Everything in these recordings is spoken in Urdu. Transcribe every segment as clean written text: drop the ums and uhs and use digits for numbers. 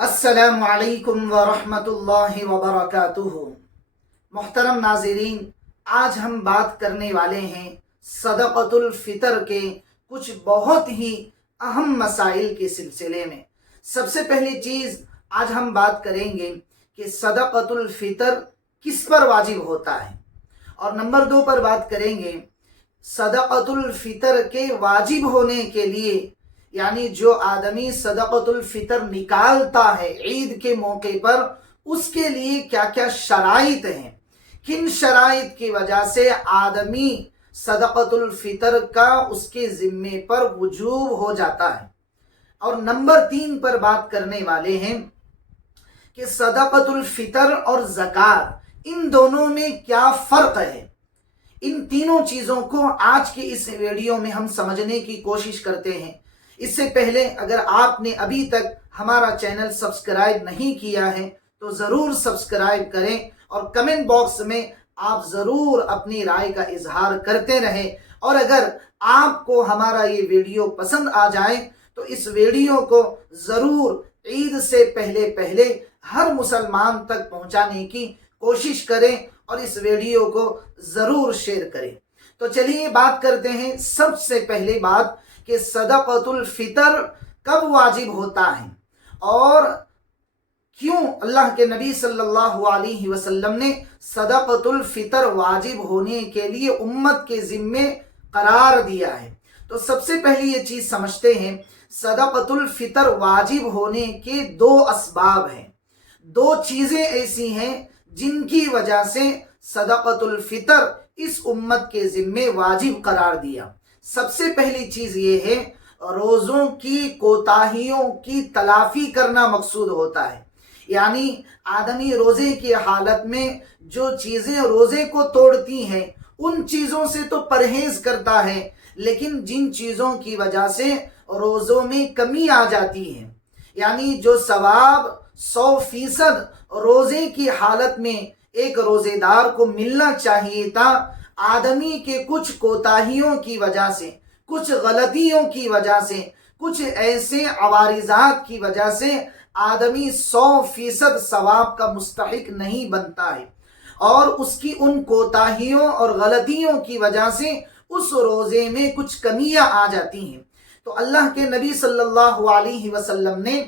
السلام علیکم ورحمۃ اللہ وبرکاتہ۔ محترم ناظرین، آج ہم بات کرنے والے ہیں صدقۃ الفطر کے کچھ بہت ہی اہم مسائل کے سلسلے میں۔ سب سے پہلی چیز آج ہم بات کریں گے کہ صدقۃ الفطر کس پر واجب ہوتا ہے، اور نمبر 2 پر بات کریں گے صدقۃ الفطر کے واجب ہونے کے لیے، یعنی جو آدمی صدقۃ الفطر نکالتا ہے عید کے موقع پر، اس کے لیے کیا کیا شرائط ہیں، کن شرائط کی وجہ سے آدمی صدقۃ الفطر کا اس کے ذمے پر وجوب ہو جاتا ہے۔ اور نمبر 3 پر بات کرنے والے ہیں کہ صدقۃ الفطر اور زکوٰۃ، ان دونوں میں کیا فرق ہے۔ ان تینوں چیزوں کو آج کی اس ویڈیو میں ہم سمجھنے کی کوشش کرتے ہیں۔ اس سے پہلے اگر آپ نے ابھی تک ہمارا چینل سبسکرائب نہیں کیا ہے تو ضرور سبسکرائب کریں، اور کمنٹ باکس میں آپ ضرور اپنی رائے کا اظہار کرتے رہیں۔ اور اگر آپ کو ہمارا یہ ویڈیو پسند آ جائے تو اس ویڈیو کو ضرور عید سے پہلے ہر مسلمان تک پہنچانے کی کوشش کریں، اور اس ویڈیو کو ضرور شیئر کریں۔ تو چلیے بات کرتے ہیں سب سے پہلے بات کہ صدقۃ الفطر کب واجب ہوتا ہے، اور کیوں اللہ کے نبی صلی اللہ علیہ وسلم نے صدقۃ الفطر واجب ہونے کے لیے امت کے ذمے قرار دیا ہے۔ تو سب سے پہلی یہ چیز سمجھتے ہیں، صدقۃ الفطر واجب ہونے کے 2 اسباب ہیں، 2 چیزیں ایسی ہیں جن کی وجہ سے صدقۃ الفطر اس امت کے ذمے واجب قرار دیا۔ سب سے پہلی چیز یہ ہے، روزوں کی کوتاہیوں کی تلافی کرنا مقصود ہوتا ہے۔ یعنی آدمی روزے کی حالت میں جو چیزیں روزے کو توڑتی ہیں ان چیزوں سے تو پرہیز کرتا ہے، لیکن جن چیزوں کی وجہ سے روزوں میں کمی آ جاتی ہے، یعنی جو ثواب 100% روزے کی حالت میں ایک روزے دار کو ملنا چاہیے تھا، آدمی کے کچھ کوتاہیوں کی وجہ سے، کچھ غلطیوں کی وجہ سے، کچھ ایسے عوارضات کی وجہ سے آدمی 100% ثواب کا مستحق نہیں بنتا ہے، اور اس کی ان کوتاہیوں اور غلطیوں کی وجہ سے اس روزے میں کچھ کمیاں آ جاتی ہیں۔ تو اللہ کے نبی صلی اللہ علیہ وسلم نے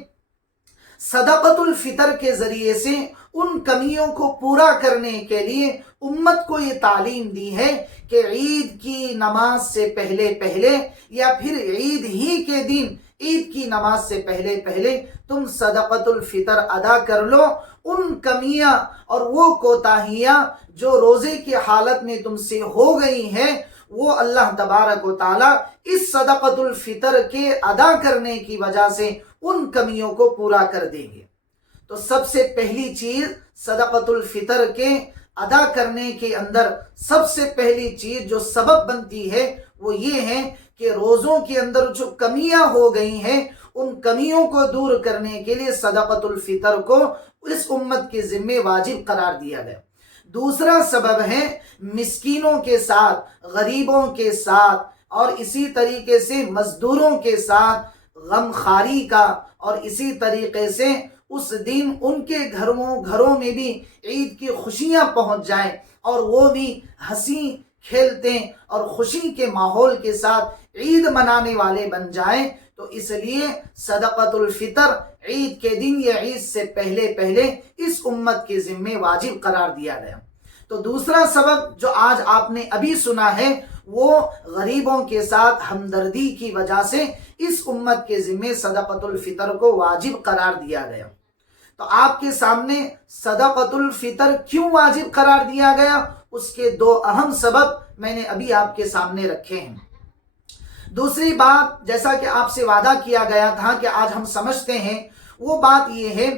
صدقۃ الفطر کے ذریعے سے ان کمیوں کو پورا کرنے کے لیے امت کو یہ تعلیم دی ہے کہ عید کی نماز سے پہلے یا پھر عید ہی کے دن عید کی نماز سے پہلے تم صدقۃ الفطر ادا کر لو۔ ان کمیاں اور وہ کوتاہیاں جو روزے کی حالت میں تم سے ہو گئی ہیں، وہ اللہ تبارک و تعالی اس صدقۃ الفطر کے ادا کرنے کی وجہ سے ان کمیوں کو پورا کر دیں گے۔ تو سب سے پہلی چیز صدقۃ الفطر کے ادا کرنے کے اندر سب سے پہلی چیز جو سبب بنتی ہے وہ یہ ہے کہ روزوں کے اندر جو کمیاں ہو گئی ہیں ان کمیوں کو دور کرنے کے لیے صدقۃ الفطر کو اس امت کے ذمے واجب قرار دیا گیا۔ دوسرا سبب ہے مسکینوں کے ساتھ، غریبوں کے ساتھ، اور اسی طریقے سے مزدوروں کے ساتھ غمخواری کا، اور اسی طریقے سے اس دن ان کے گھروں میں بھی عید کی خوشیاں پہنچ جائیں اور وہ بھی ہنسی کھیلتے اور خوشی کے ماحول کے ساتھ عید منانے والے بن جائیں۔ تو اس لیے صدقۃ الفطر عید کے دن یا عید سے پہلے اس امت کے ذمے واجب قرار دیا گیا۔ تو دوسرا سبب جو آج آپ نے ابھی سنا ہے وہ غریبوں کے ساتھ ہمدردی کی وجہ سے اس امت کے ذمے صدقۃ الفطر کو واجب قرار دیا گیا۔ تو آپ کے سامنے صدقۃ الفطر کیوں واجب قرار دیا گیا، اس کے 2 اہم سبب میں نے ابھی آپ کے سامنے رکھے ہیں۔ دوسری بات، جیسا کہ آپ سے وعدہ کیا گیا تھا کہ آج ہم سمجھتے ہیں، وہ بات یہ ہے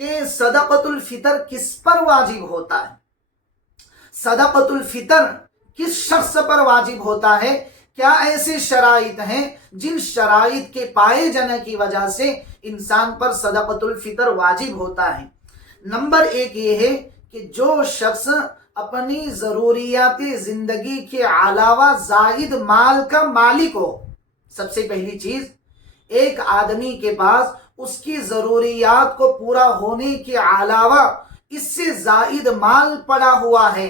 کہ صدقۃ الفطر کس پر واجب ہوتا ہے، صدقۃ الفطر کس شخص پر واجب ہوتا ہے، کیا ایسے شرائط ہیں جن شرائط کے پائے جانے کی وجہ سے انسان پر صدقۃ الفطر واجب ہوتا ہے۔ نمبر 1 یہ ہے کہ جو شخص اپنی ضروریات زندگی کے علاوہ زائد مال کا مالک ہو۔ سب سے پہلی چیز، ایک آدمی کے پاس اس کی ضروریات کو پورا ہونے کے علاوہ اس سے زائد مال پڑا ہوا ہے،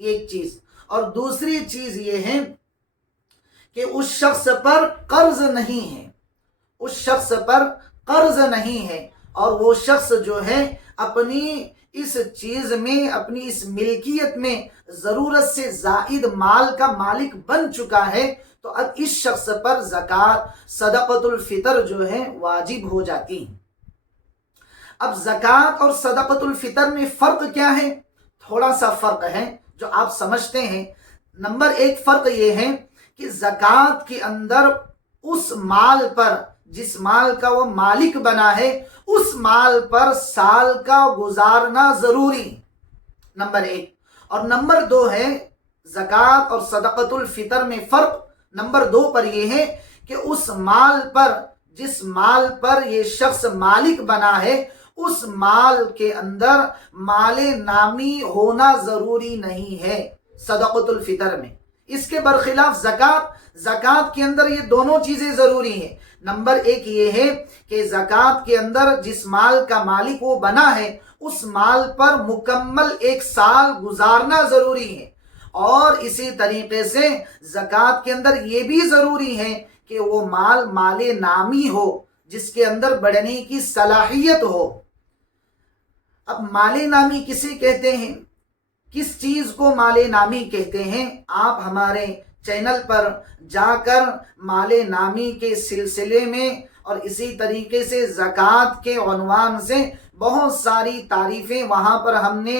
ایک چیز۔ اور دوسری چیز یہ ہے کہ اس شخص پر قرض نہیں ہے، اس شخص پر قرض نہیں ہے، اور وہ شخص جو ہے اپنی اس چیز میں، اپنی اس ملکیت میں ضرورت سے زائد مال کا مالک بن چکا ہے، تو اب اس شخص پر زکوٰۃ، صدقۃ الفطر جو ہے واجب ہو جاتی ہے۔ اب زکوٰۃ اور صدقۃ الفطر میں فرق کیا ہے؟ تھوڑا سا فرق ہے جو آپ سمجھتے ہیں۔ نمبر ایک فرق یہ ہے کہ زکوٰۃ کے اندر اس مال پر، جس مال کا وہ مالک بنا ہے، اس مال پر سال کا گزارنا ضروری، نمبر ایک۔ اور نمبر دو ہے زکوٰۃ اور صدقۃ الفطر میں فرق، نمبر دو پر یہ ہے کہ اس مال پر، جس مال پر یہ شخص مالک بنا ہے، اس مال کے اندر مال نامی ہونا ضروری نہیں ہے صدقۃ الفطر میں۔ اس کے برخلاف زکوٰۃ کے اندر یہ دونوں چیزیں ضروری ہیں۔ نمبر ایک یہ ہے کہ زکوٰۃ کے اندر جس مال کا مالک وہ بنا ہے، اس مال پر مکمل ایک سال گزارنا ضروری ہے، اور اسی طریقے سے زکوٰۃ کے اندر یہ بھی ضروری ہے کہ وہ مال نامی ہو، جس کے اندر بڑھنے کی صلاحیت ہو۔ اب مال نامی کسے کہتے ہیں؟ کس چیز کو مال نامی کہتے ہیں؟ آپ ہمارے چینل پر جا کر مال نامی کے سلسلے میں اور اسی طریقے سے زکوٰۃ کے عنوان سے بہت ساری تعریفیں وہاں پر ہم نے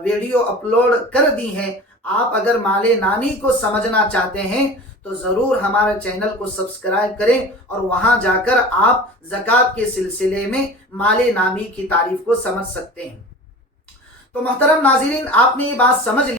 ویڈیو اپلوڈ کر دی ہیں۔ آپ اگر مال نامی کو سمجھنا چاہتے ہیں تو ضرور ہمارے چینل کو سبسکرائب کریں، اور وہاں جا کر آپ زکوٰۃ کے سلسلے میں مال نامی کی تعریف کو سمجھ سکتے ہیں۔ تو محترم ناظرین، آپ نے یہ بات سمجھ لی